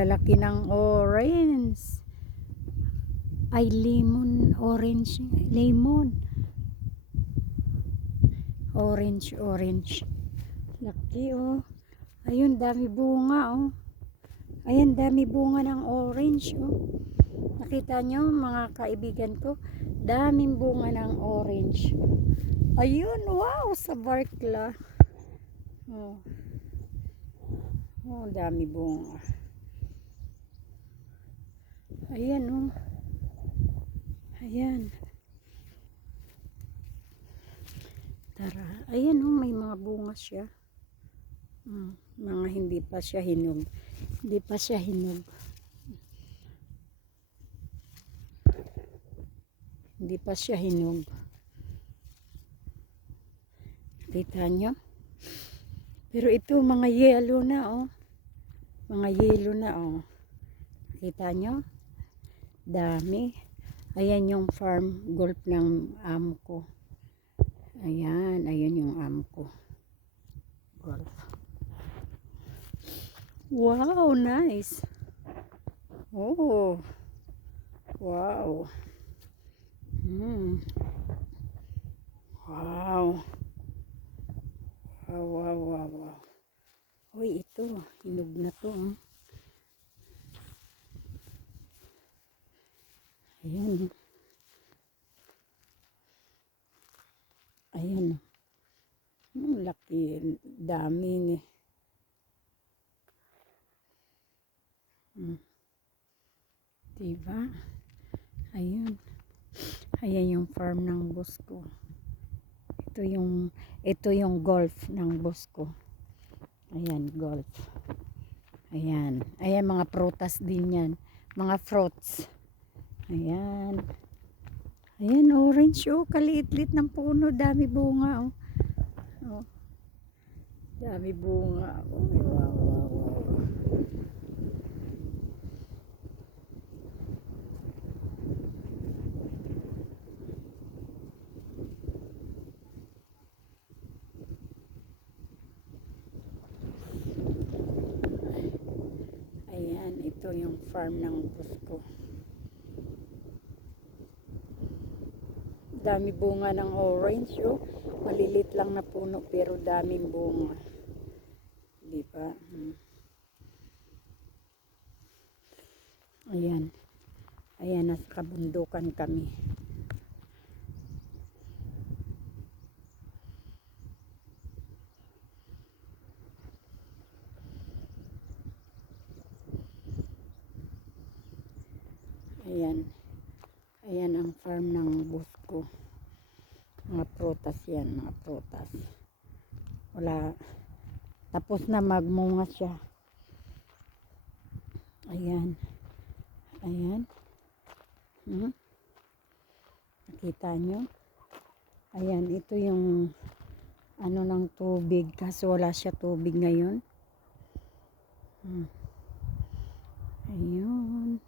lalaki ng orange. Ay, lemon, orange, lemon. Orange, orange. Laki, oh. Ayun, dami bunga, oh. Ayan, dami bunga ng orange, oh. Nakita nyo, mga kaibigan ko, daming bunga ng orange. Ayun, wow, sa barkla. Oh. Oh, dami bunga. Ayan, oh. Ayan. Tara. Ayan, oh, may mga bunga siya. Mga hindi pa siya hinog. Hindi pa siya hinog. Hindi pa siya hinog. Kita nyo? Pero ito, mga yellow na, oh. Mga yellow na, oh. Kita nyo? Dami. Ayan yung farm golf ng amo ko. Ayan, ayan yung amo ko. Golf. Wow, nice. Oh. Wow. Wow. Wow, wow, wow, wow. Uy, ito, hinog na to. Ayan. Ayan. Laki, dami ni. Diba? Ayun. Ayan yung farm ng boss ko. Ito yung golf ng boss ko. Ayan, golf. Ayan. Ayan, mga prutas din yan. Mga fruits. Ayan. Ayan, orange, oh. Kaliit-lit ng puno. Dami bunga, oh. Oh. Dami bunga. Oh, wow, wow, wow. Ayan, ito yung farm ng boss ko. Dami bunga ng orange, oh. Malilit lang na puno pero daming bunga. Di ba? Ayan. Ayan, nasa kabundukan kami. Ayan. Ayan ang farm ng boss ko. Mga prutas yan, mga prutas. Wala. Tapos na magmunga siya. Ayan. Ayan. Nakita nyo? Ayan, ito yung ano ng tubig. Kaso wala siya tubig ngayon. Ayun.